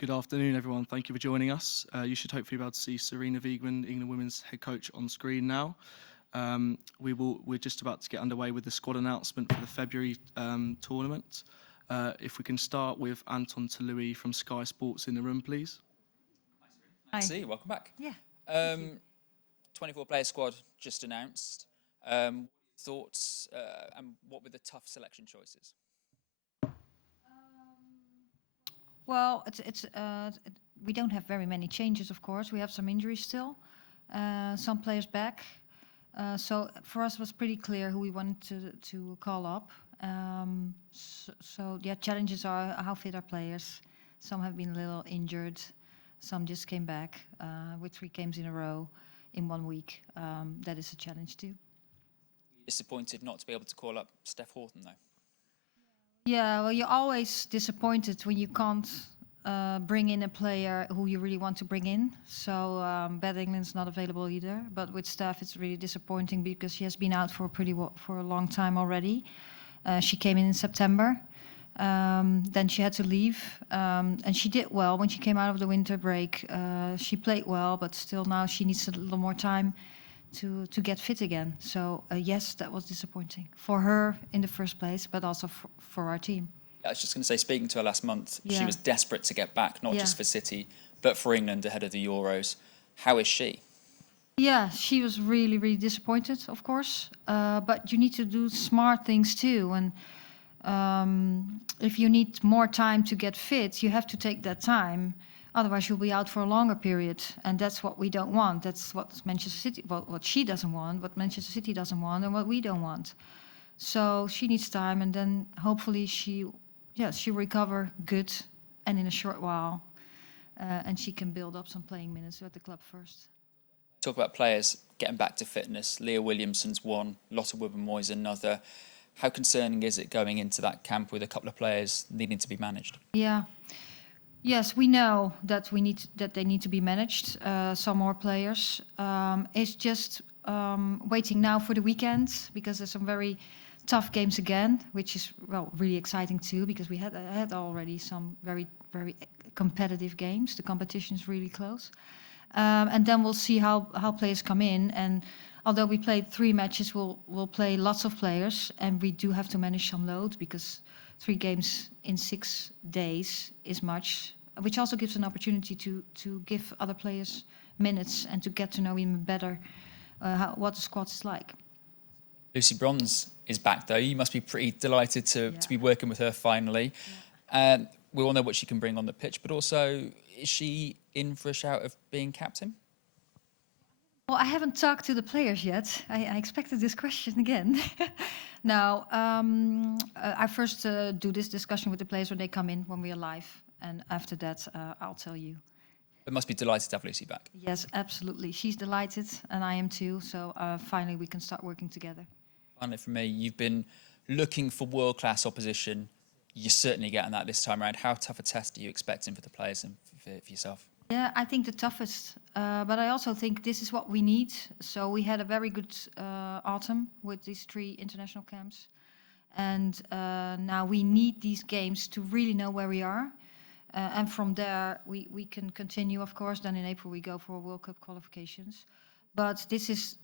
Good afternoon, everyone. Thank you for joining us. You should hopefully be able to see Sarina Wiegman, England women's head coach, on screen now. We're just about to get underway with the squad announcement for the February tournament. If we can start with Anton Louis from Sky Sports in the room, please. Hi. See you. Welcome back. Yeah. 24-player squad just announced. Thoughts and what were the tough selection choices? Well, we don't have very many changes, of course. We have some injuries still, some players back. So for us, it was pretty clear who we wanted to call up. So challenges are how fit our players. Some have been a little injured. Some just came back with 3 games in a row in 1 week. That is a challenge too. Disappointed not to be able to call up Steph Houghton, though. Yeah, well, you're always disappointed when you can't bring in a player who you really want to bring in. So Bad England's not available either. But with Steph, it's really disappointing because she has been out for a long time already. She came in September. Then she had to leave, and she did well when she came out of the winter break. She played well, but still now she needs a little more time to get fit again. So yes, that was disappointing for her in the first place, but also for our team. I was just going to say, speaking to her last month, Yeah. she was desperate to get back, not just for City, but for England ahead of the Euros. How is she? Yeah, she was really, really disappointed, of course. But you need to do smart things too. And if you need more time to get fit, you have to take that time. Otherwise, you'll be out for a longer period, and that's what we don't want. That's what Manchester City, what she doesn't want, what Manchester City doesn't want, and what we don't want. So she needs time, and then hopefully she'll recover good, and in a short while, and she can build up some playing minutes at the club first. Talk about players getting back to fitness. Leah Williamson's one, Lotte Wubben-Moy's another. How concerning is it going into that camp with a couple of players needing to be managed? Yeah. Yes, we know that they need to be managed. Some more players. It's just waiting now for the weekend because there's some very tough games again, which is really exciting too because we had already some very very competitive games. The competition is really close, and then we'll see how players come in. And although we played 3 matches, we'll play lots of players, and we do have to manage some load because 3 games in 6 days is much, which also gives an opportunity to give other players minutes and to get to know even better what the squad is like. Lucy Bronze is back, though. You must be pretty delighted to be working with her finally. Yeah. We all know what she can bring on the pitch, but also, is she in for a shout of being captain? Well, I haven't talked to the players yet. I expected this question again. Now, I first do this discussion with the players when they come in, when we are live. And after that, I'll tell you. It must be delighted to have Lucy back. Yes, absolutely. She's delighted, and I am too. So finally, we can start working together. Finally, for me, you've been looking for world-class opposition. You're certainly getting that this time around. How tough a test are you expecting for the players and for yourself? Yeah, I think the toughest, but I also think this is what we need. So we had a very good autumn with these 3 international camps. And now we need these games to really know where we are. And from there, we can continue, of course. Then in April, we go for World Cup qualifications. But this is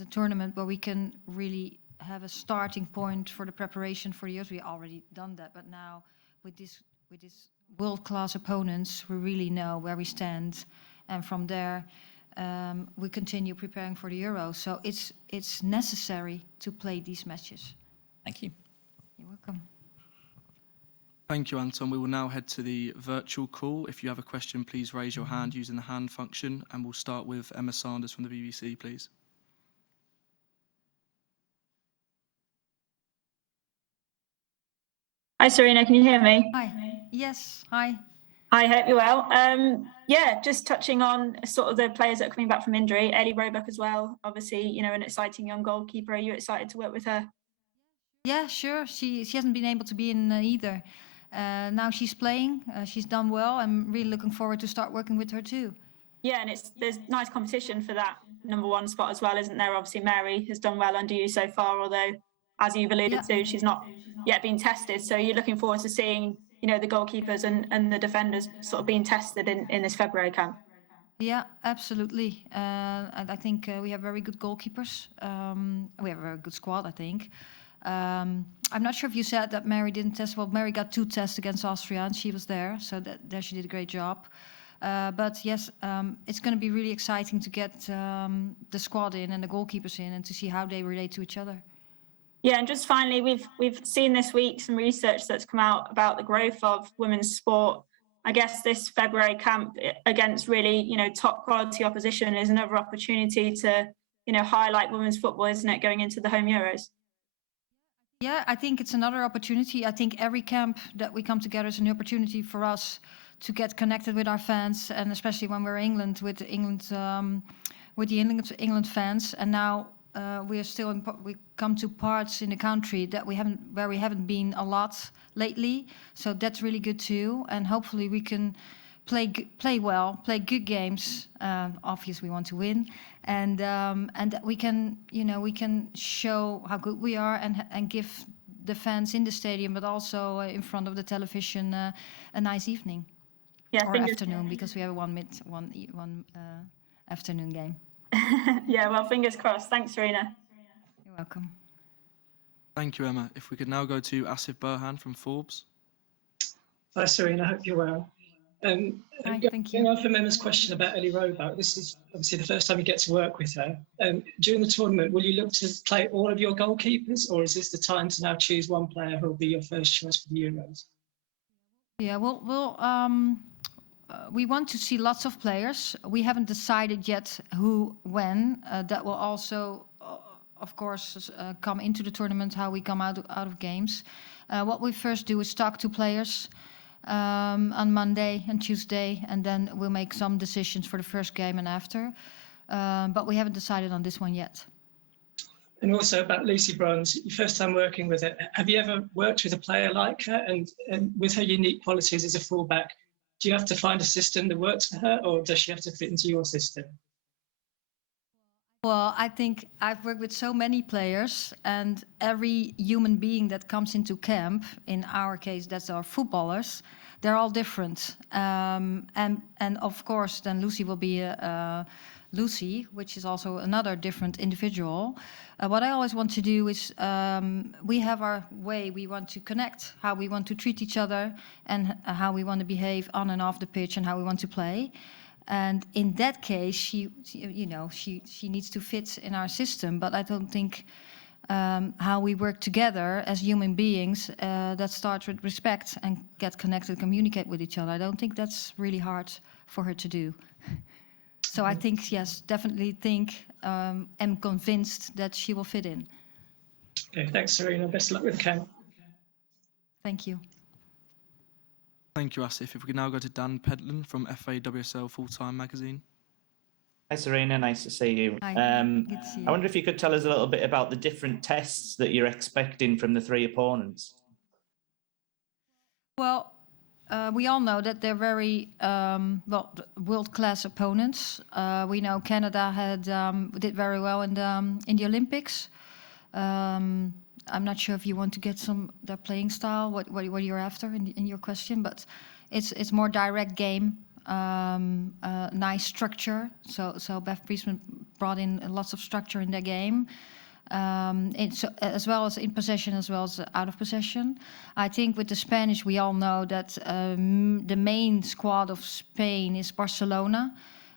a tournament where we can really have a starting point for the preparation for the years. We already done that, but now with this world-class opponents, we really know where we stand, and from there we continue preparing for the Euro. So it's necessary to play these matches. Thank you. You're welcome. Thank you, Anton. We will now head to the virtual call. If you have a question, please raise your hand using the hand function, and we'll start with Emma Sanders from the BBC, please. Hi, Sarina, can you hear me? Hi. Yes, hi. I hope you're well. Yeah, just touching on sort of the players that are coming back from injury. Ellie, Roebuck as well. Obviously, an exciting young goalkeeper. Are you excited to work with her? Yeah, sure. She hasn't been able to be in either. Now she's playing. She's done well. I'm really looking forward to start working with her too. Yeah, and there's nice competition for that #1 spot as well, isn't there? Obviously, Mary has done well under you so far, although, as you've alluded to, she's not yet been tested. So you're looking forward to seeing, the goalkeepers and the defenders sort of being tested in this February camp. Yeah, absolutely. And I think we have very good goalkeepers. We have a very good squad, I think. I'm not sure if you said that Mary didn't test. Well, Mary got 2 tests against Austria, and she was there, so there she did a great job. But yes, it's going to be really exciting to get the squad in and the goalkeepers in, and to see how they relate to each other. Yeah, and just finally, we've seen this week some research that's come out about the growth of women's sport. I guess this February camp against really, top quality opposition is another opportunity to, highlight women's football, isn't it, going into the home Euros? Yeah, I think it's another opportunity. I think every camp that we come together is an opportunity for us to get connected with our fans, and especially when we're England with the England fans. And now we are still we come to parts in the country that we haven't been a lot lately. So that's really good too. And hopefully we can play well, play good games. Obviously we want to win, and that we can show how good we are and give the fans in the stadium, but also in front of the television, a nice evening. Yeah, or afternoon, because we have one afternoon game. Yeah, well, fingers crossed. Thanks, Sarina. You're welcome. Thank you, Emma. If we could now go to Asif Burhan from Forbes. Hi, Sarina. Hope you're well. Hi, thank you. Going on from Emma's question about Ellie Roebuck, this is obviously the first time you get to work with her. During the tournament, will you look to play all of your goalkeepers, or is this the time to now choose one player who will be your first choice for the Euros? Yeah, we want to see lots of players. We haven't decided yet who, when. That will also, of course, come into the tournament, how we come out of games. What we first do is talk to players on Monday and Tuesday, and then we'll make some decisions for the first game and after. But we haven't decided on this one yet. And also about Lucy Bronze, your first time working with her. Have you ever worked with a player like her? And with her unique qualities as a fullback, do you have to find a system that works for her, or does she have to fit into your system? Well, I think I've worked with so many players, and every human being that comes into camp, in our case, that's our footballers, they're all different. And of course, then Lucy will be Lucy, which is also another different individual. What I always want to do is, we have our way we want to connect, how we want to treat each other, and how we want to behave on and off the pitch, and how we want to play. And in that case, she needs to fit in our system. But I don't think how we work together as human beings, that starts with respect and get connected, communicate with each other. I don't think that's really hard for her to do. So I think, yes, definitely think, am convinced that she will fit in. Okay, thanks, Sarina. Best of luck with the camp. Thank you. Thank you, Asif. If we could now go to Dan Pedlin from FAWSL Full-Time Magazine. Hi, Sarina. Nice to see you. Hi, good to see you. I wonder if you could tell us a little bit about the different tests that you're expecting from the 3 opponents. Well, we all know that they're very world-class opponents. We know Canada did very well in the Olympics. I'm not sure if you want to get their playing style, what you're after in your question, but it's more direct game, nice structure. So Beth Priestman brought in lots of structure in their game. As well as in possession, as well as out of possession. I think with the Spanish, we all know that the main squad of Spain is Barcelona.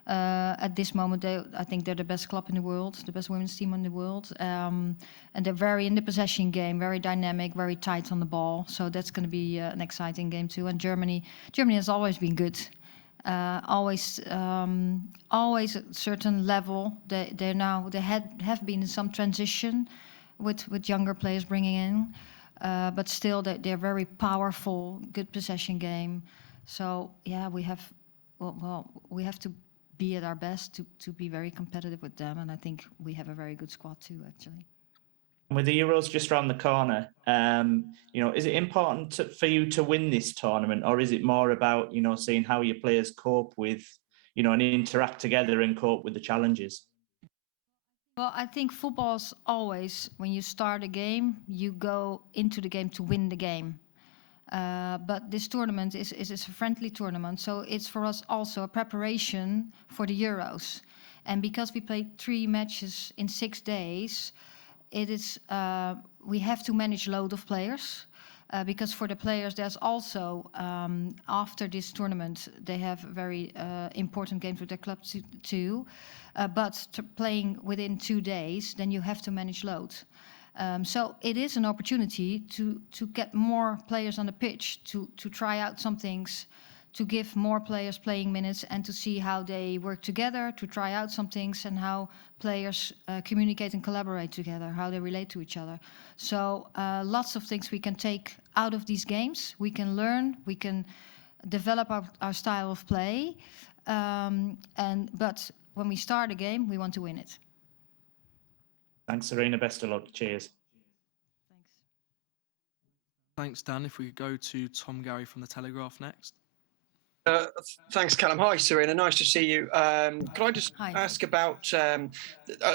At this moment, I think they're the best club in the world, the best women's team in the world. And they're very in the possession game, very dynamic, very tight on the ball. So that's going to be an exciting game too. And Germany has always been good. Always at a certain level. They have been in some transition with younger players bringing in, but still they're very powerful, good possession game. So yeah, we have to be at our best to be very competitive with them, and I think we have a very good squad too, actually. With the Euros just around the corner, is it important for you to win this tournament, or is it more about, seeing how your players cope with, and interact together and cope with the challenges? Well, I think football's always, when you start a game, you go into the game to win the game. But this tournament is a friendly tournament, so it's for us also a preparation for the Euros. And because we played 3 matches in 6 days, it is we have to manage load of players. Because for the players, there's also, after this tournament, they have very important games with their club too. But playing within 2 days, then you have to manage load. So it is an opportunity to get more players on the pitch, to try out some things, to give more players playing minutes and to see how they work together, to try out some things and how players communicate and collaborate together, how they relate to each other. So lots of things we can take out of these games. We can learn, we can develop our style of play. But when we start a game, we want to win it. Thanks, Sarina. Best of luck. Cheers. Thanks, Dan. If we could go to Tom Gary from The Telegraph next. Thanks, Callum. Hi, Sarina. Nice to see you. Could I just ask about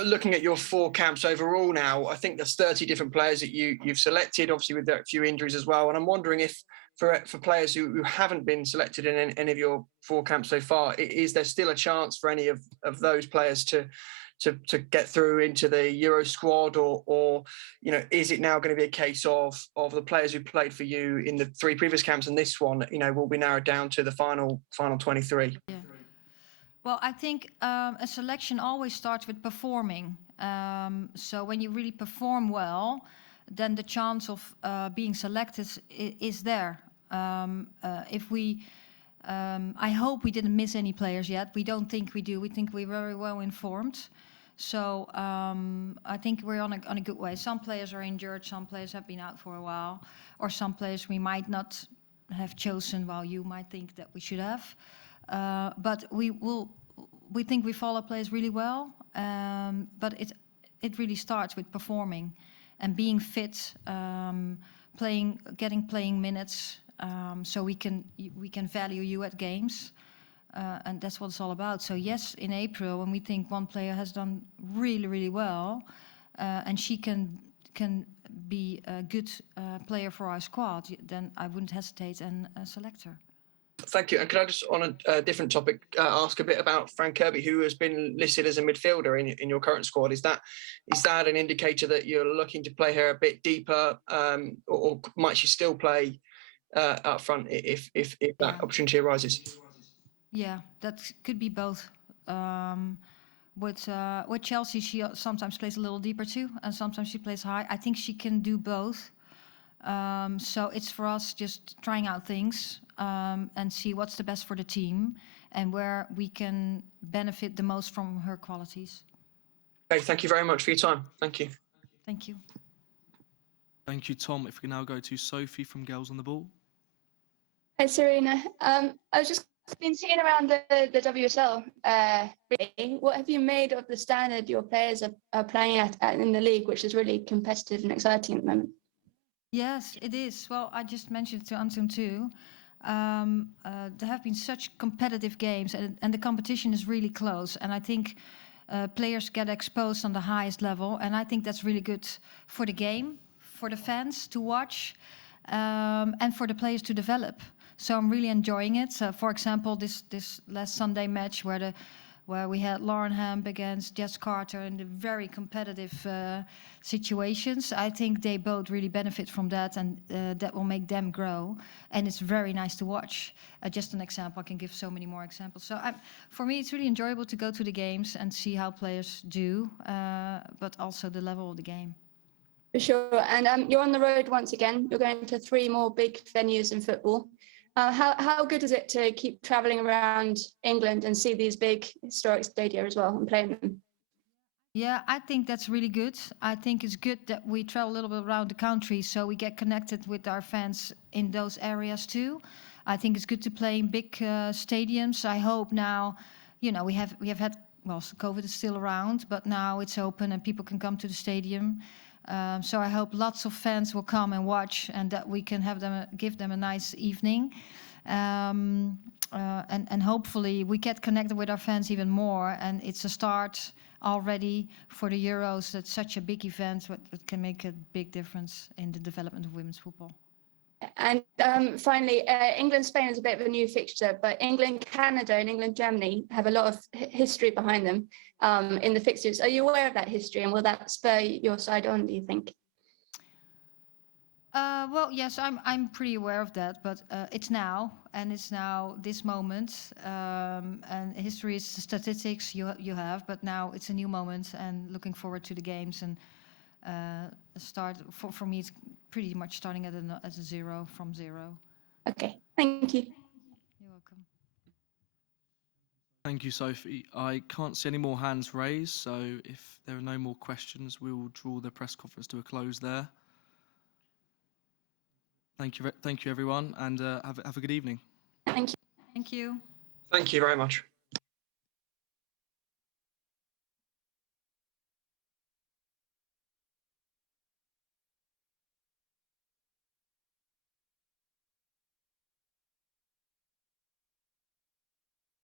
looking at your 4 camps overall now? I think there's 30 different players that you've selected, obviously with a few injuries as well. And I'm wondering if for players who haven't been selected in any of your 4 camps so far, is there still a chance for any of those players to get through into the Euro squad, or is it now going to be a case of the players who played for you in the 3 previous camps and this one, will be narrowed down to the final 23? Yeah. Well, I think a selection always starts with performing. So when you really perform well, then the chance of being selected is there. If we, I hope we didn't miss any players yet. We don't think we do. We think we're very well informed. So I think we're on a good way. Some players are injured, some players have been out for a while, or some players we might not have chosen while you might think that we should have. But we think we follow players really well. But it really starts with performing and being fit, getting playing minutes, so we can value you at games. And that's what it's all about. So yes, in April, when we think one player has done really, really well, and she can be a good player for our squad, then I wouldn't hesitate and select her. Thank you. And could I just, on a different topic, ask a bit about Frank Kirby, who has been listed as a midfielder in your current squad? Is that an indicator that you're looking to play her a bit deeper, or might she still play up front if that opportunity arises? Yeah, that could be both. With Chelsea, she sometimes plays a little deeper too, and sometimes she plays high. I think she can do both. So it's for us just trying out things and see what's the best for the team and where we can benefit the most from her qualities. Okay, thank you very much for your time. Thank you. Thank you. Thank you, Tom. If we can now go to Sophie from Girls on the Ball. Hi, Sarina. I was just been seeing around the WSL. Really, what have you made of the standard your players are playing at in the league, which is really competitive and exciting at the moment? Yes, it is. Well, I just mentioned it to Anton too. There have been such competitive games, and the competition is really close. And I think players get exposed on the highest level, and I think that's really good for the game, for the fans to watch, and for the players to develop. So I'm really enjoying it. So, for example, this last Sunday match where we had Lauren Hemp against Jess Carter in the very competitive situations, I think they both really benefit from that, and that will make them grow. And it's very nice to watch. Just an example, I can give so many more examples. So for me, it's really enjoyable to go to the games and see how players do, but also the level of the game. For sure. And you're on the road once again. You're going to 3 more big venues in football. How good is it to keep travelling around England and see these big historic stadia as well and playing them? Yeah, I think that's really good. I think it's good that we travel a little bit around the country so we get connected with our fans in those areas too. I think it's good to play in big stadiums. I hope now, we have had, well, COVID is still around, but now it's open and people can come to the stadium. So I hope lots of fans will come and watch, and that we can give them a nice evening, and hopefully we get connected with our fans even more. And it's a start already for the Euros. That's such a big event that can make a big difference in the development of women's football. And finally, England-Spain is a bit of a new fixture, but England-Canada and England-Germany have a lot of history behind them in the fixtures. Are you aware of that history, and will that spur your side on, do you think? Well, yes, I'm pretty aware of that, but it's now, and it's now this moment, and history is the statistics you have, but now it's a new moment, and looking forward to the games, and start for me, it's pretty much starting at a zero from zero. Okay, thank you. You're welcome. Thank you, Sophie. I can't see any more hands raised, so if there are no more questions, we will draw the press conference to a close there. Thank you, everyone, and have a good evening. Thank you. Thank you. Thank you very much.